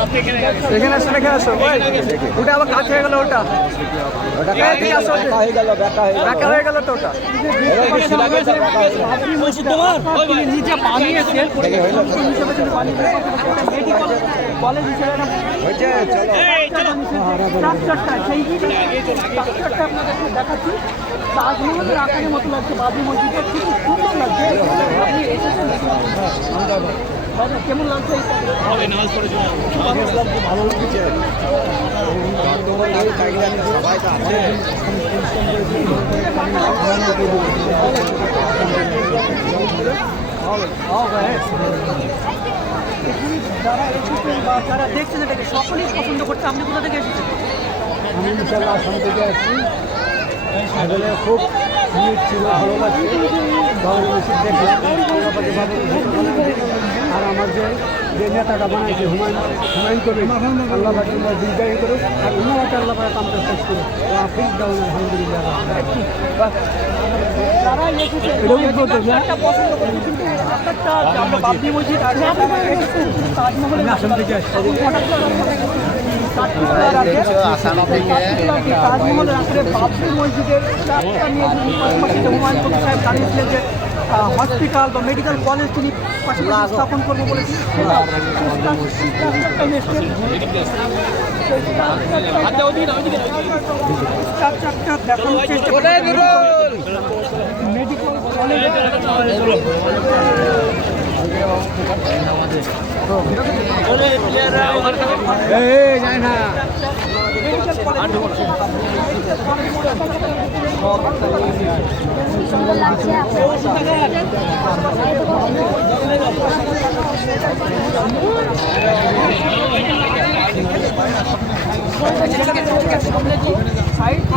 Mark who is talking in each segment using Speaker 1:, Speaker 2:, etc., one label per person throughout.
Speaker 1: এখানে আসো এখানে আসো। ওটা আবার কাজ হয়ে গেল ওটা।
Speaker 2: হয়ে গেল হয়ে গেল।
Speaker 1: ব্যাকা হয়ে গেল তো ওটা। নিচে বানিয়েছে মেডিকেল কলেজ দেখাচ্ছি তাজমহলের আকারের মতো লাগছে বাবরি মসজিদটা খুব সুন্দর লাগছে আপনি এসেছেন দাদা, কেমন লাগছে?
Speaker 2: ভালো লাগছে তোমার গাড়ি থাকলে আমি সবাই তো আছে
Speaker 1: যারা এসেছেন বা যারা দেখছেন এটাকে সকলেই পছন্দ করছে আপনি কোথা থেকে এসেছেন
Speaker 2: আমি খুব ছিল ভালো লাগছে বাবুর দেখলাম আর আমার যে যে নেতাটা বানাইছে হুমায়ুন হুমায়ুন কবি আল্লাহ পাক দীর্ঘায়ু করুক। আর উনাকে আল্লাহ পাক কামটা শেষ আলহামদুলিল্লাহ।
Speaker 1: একটা পছন্দ করছে কিন্তু একটা যে আমরা বাবরি
Speaker 2: আসাম থেকে
Speaker 1: মসজিদের হুমায়ুন সাহেব জানিয়েছিলেন যে হসপিটাল বা মেডিকেল কলেজ তিনি পাশাপাশি স্থাপন করব দেখানোর চেষ্টা মেডিকেল কলেজ
Speaker 2: যায় না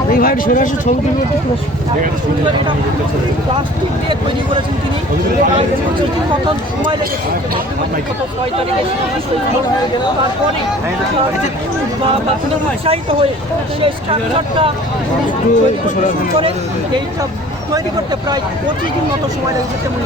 Speaker 1: এই ভাই সরে আসো ছবি তুলবে প্লাস্টিক দিয়ে তৈরি করেছেন তিনি। মতন সময় লেগেছে? কত হয়ে গেল। তারপরে উৎসাহিত হয়ে সেই স্ট্রাকচারটা করে এইটা তৈরি করতে প্রায় পঁচিশ দিন মতো সময় লেগেছে তেমনি